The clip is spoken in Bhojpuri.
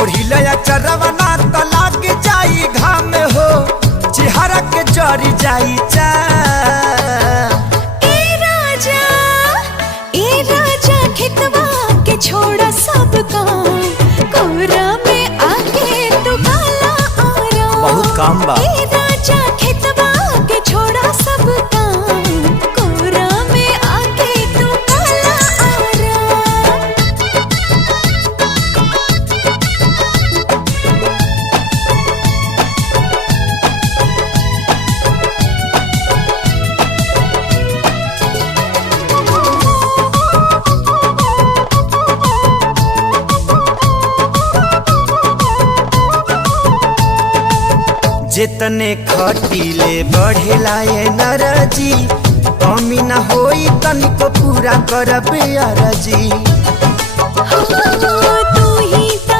ओढ़िलया चरवना त लाग जाई घाम हो चेहरा के जरी जाई चा ए राजा खेतवा के छोड़ा सब काम कोरा में आके तू काला आराम। बहुत काम बा। ए राजा खेतवा के छोड़ा सब काम कोरा में आके तू काला आराम। जितने खटीले बढ़ेला ये नरजी कमी न होई तनिको पूरा करबे अरजी। तू ही